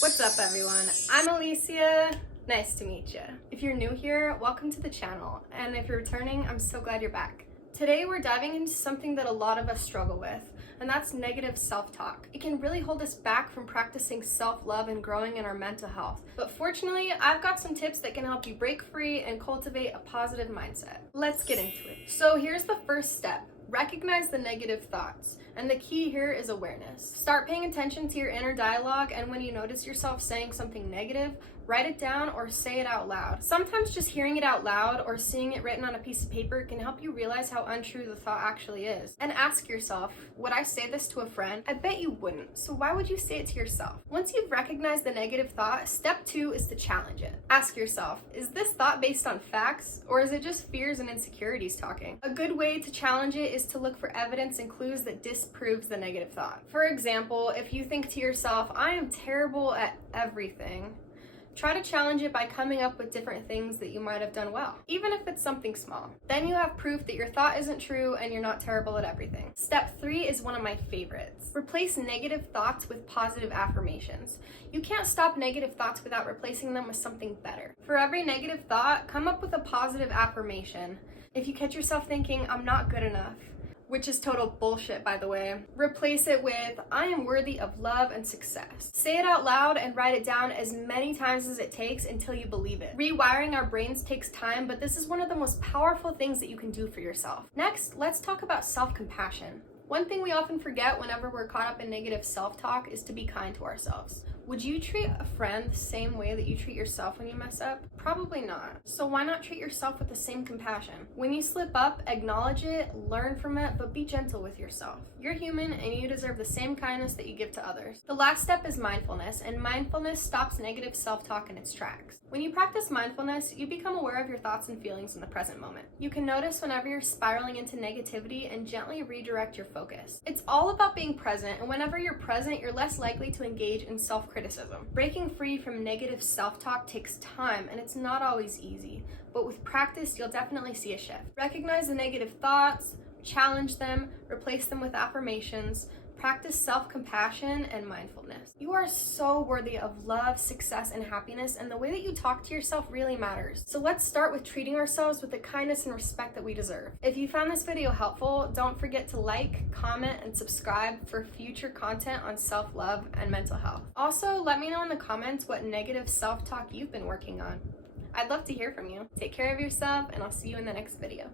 What's up, everyone? I'm Alicia. Nice to meet you. If you're new here, welcome to the channel, and if you're returning, I'm so glad you're back. Today we're diving into something that a lot of us struggle with, and that's negative self-talk. It can really hold us back from practicing self-love and growing in our mental health. But fortunately, I've got some tips that can help you break free and cultivate a positive mindset. Let's get into it. So here's the first step. Recognize the negative thoughts, and the key here is awareness. Start paying attention to your inner dialogue, and when you notice yourself saying something negative, write it down or say it out loud. Sometimes just hearing it out loud or seeing it written on a piece of paper can help you realize how untrue the thought actually is. And ask yourself, would I say this to a friend? I bet you wouldn't, so why would you say it to yourself? Once you've recognized the negative thought, step 2 is to challenge it. Ask yourself, is this thought based on facts, or is it just fears and insecurities talking? A good way to challenge it is to look for evidence and clues that disproves the negative thought. For example, if you think to yourself, I am terrible at everything, try to challenge it by coming up with different things that you might have done well, even if it's something small. Then you have proof that your thought isn't true and you're not terrible at everything. Step 3 is one of my favorites. Replace negative thoughts with positive affirmations. You can't stop negative thoughts without replacing them with something better. For every negative thought, come up with a positive affirmation. If you catch yourself thinking, I'm not good enough, which is total bullshit, by the way, replace it with, I am worthy of love and success. Say it out loud and write it down as many times as it takes until you believe it. Rewiring our brains takes time, but this is one of the most powerful things that you can do for yourself. Next, let's talk about self-compassion. One thing we often forget whenever we're caught up in negative self-talk is to be kind to ourselves. Would you treat a friend the same way that you treat yourself when you mess up? Probably not. So why not treat yourself with the same compassion? When you slip up, acknowledge it, learn from it, but be gentle with yourself. You're human and you deserve the same kindness that you give to others. The last step is mindfulness, and mindfulness stops negative self-talk in its tracks. When you practice mindfulness, you become aware of your thoughts and feelings in the present moment. You can notice whenever you're spiraling into negativity and gently redirect your focus. It's all about being present, and whenever you're present, you're less likely to engage in self-criticism. Breaking free from negative self-talk takes time, and it's not always easy, but with practice, you'll definitely see a shift. Recognize the negative thoughts, challenge them, replace them with affirmations, practice self-compassion and mindfulness. You are so worthy of love, success, and happiness, and the way that you talk to yourself really matters. So let's start with treating ourselves with the kindness and respect that we deserve. If you found this video helpful, don't forget to like, comment, and subscribe for future content on self-love and mental health. Also, let me know in the comments what negative self-talk you've been working on. I'd love to hear from you. Take care of yourself, and I'll see you in the next video.